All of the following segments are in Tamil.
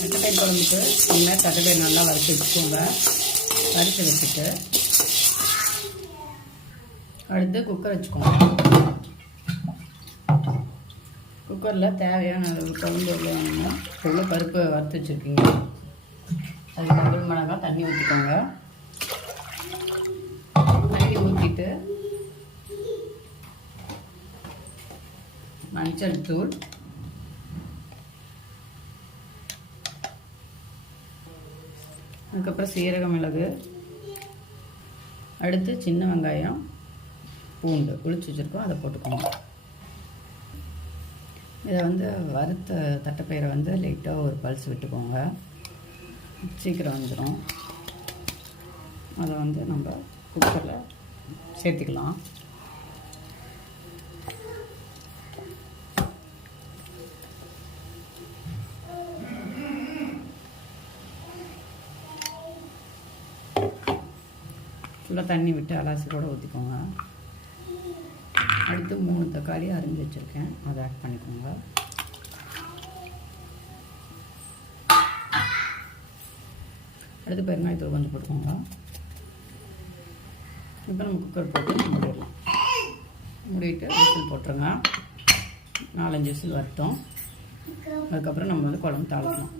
தட்டைப்பயிர் குழம்புக்கு இந்த தட்டைப்பயிர் நல்லா வறுத்து வச்சுக்கோங்க. வறுத்து வச்சுட்டு அடுத்து குக்கர் வச்சுக்கோங்க. குக்கரில் தேவையான குழம்பு வேணும்னா எவ்வளோ பருப்பு வறுத்து வச்சுருக்கீங்க அதுக்கு டபுள் மடங்காக தண்ணி ஊற்றிக்கோங்க. தண்ணி ஊற்றிட்டு மஞ்சள் தூள், அதுக்கப்புறம் சீரக மிளகு, அடுத்து சின்ன வெங்காயம், பூண்டு உளிச்சு வச்சுருக்கோம், அதை போட்டுக்கோங்க. இதை வறுத்த தட்டைப்பயிரை லைட்டாக ஒரு பல்ஸ் விட்டுக்கோங்க, சீக்கிரம் வந்துடும். அதை நம்ம குக்கரில் சேர்த்துக்கலாம். ஃபுல்லாக தண்ணி விட்டு அலசி கூட ஊற்றிக்கோங்க. அடுத்து 3 தக்காளி அரிஞ்சு வச்சுருக்கேன், அதை ஆட் பண்ணிக்கோங்க. அடுத்து பெருங்காயத்தூள் கொஞ்சம் போட்டுக்கோங்க. இப்போ நம்ம குக்கர் போட்டு மூடிடலாம். மூடிட்டு விசில் போட்டுருங்க. 4-5 விசில் வரட்டும். அதுக்கப்புறம் நம்ம குழம்பு தாளிக்கலாம்.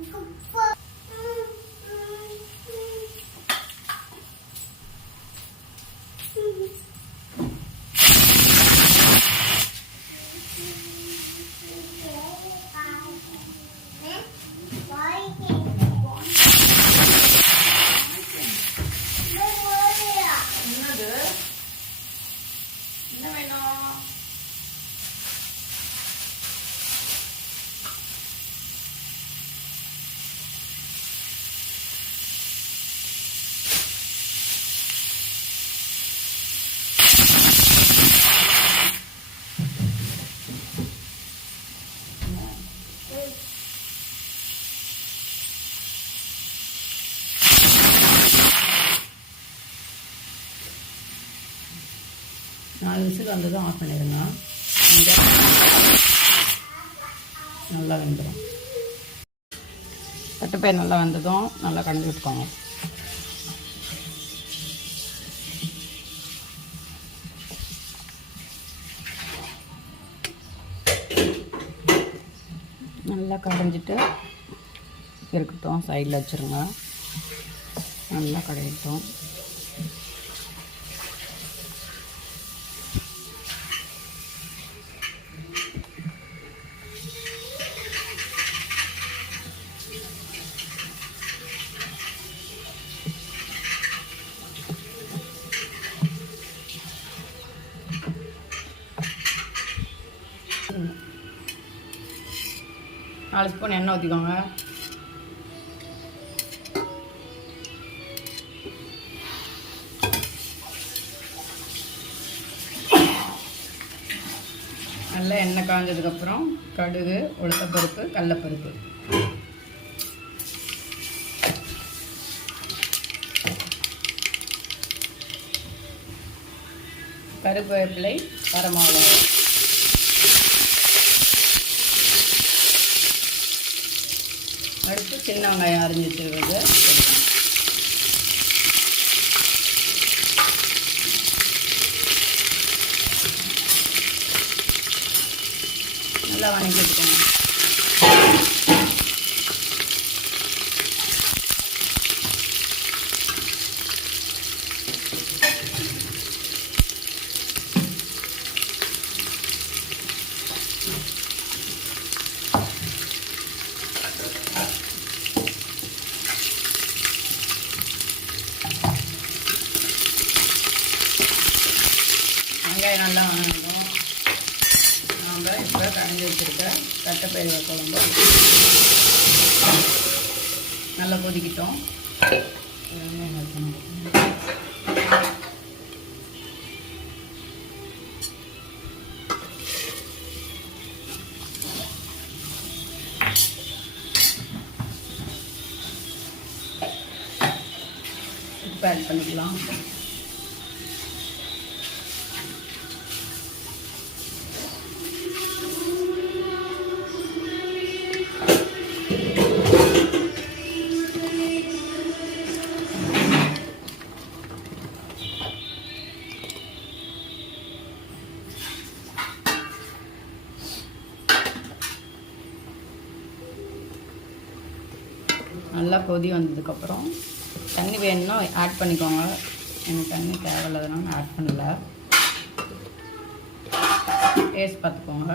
நாலு விசில் வந்ததும் ஆஃப் பண்ணிடுங்க. நல்லா வெந்துடும். தட்டைப்பயிர் நல்லா வெந்ததும் நல்லா கலந்து விட்டுக்கோங்க. நல்லா கடைஞ்சிட்டு இருக்கட்டும், சைடில் வச்சுருங்க. நல்லா கடையட்டும். நாலு ஸ்பூன் எண்ணெய் ஊற்றிக்கோங்க. நல்லா எண்ணெய் காஞ்சதுக்கப்புறம் கடுகு, உளுத்தப்பருப்பு, கடலைப்பருப்பு, கருவேப்பிலை, வரமிளகாய், அடுத்து சின்ன வெங்காயம் அரிஞ்சு வச்சுருக்கிறது நல்லா வணக்கி வச்சுக்கோங்க. வெங்காயம் நல்லா வணங்கணும். நாம் இப்போ கரைஞ்சி வச்சுருக்க தட்டைப்பயிர் குழம்பு நல்லா கொதிக்கிட்டோம். உப்பு ஆட் பண்ணிக்கலாம். நல்லா கொதி வந்ததுக்கப்புறம் தண்ணி வேணும்னா ஆட் பண்ணிக்கோங்க. எனக்கு தண்ணி தேவையில்லாதனால நான் ஆட் பண்ணல. டேஸ்ட் பார்த்துக்கோங்க.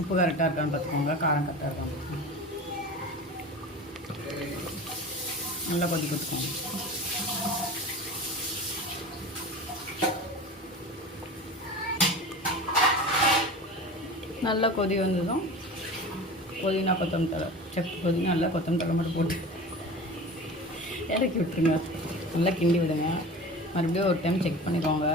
உப்பு கரெக்டாக இருக்கான்னு பார்த்துக்கோங்க, காரம் கரெக்டாக இருக்கான்னு பார்த்துக்கோங்க. நல்லா கொதி கொடுத்துக்கோங்க. நல்லா கொதி வந்ததும் புதினா கொத்தமல்லி தழை புதினா நல்லா கொத்தமல்லி தழை மட்டும் போட்டு இறக்கி விட்டுருங்க. நல்லா கிண்டி விடுங்க. மறுபடியும் ஒரு டைம் செக் பண்ணிக்கோங்க.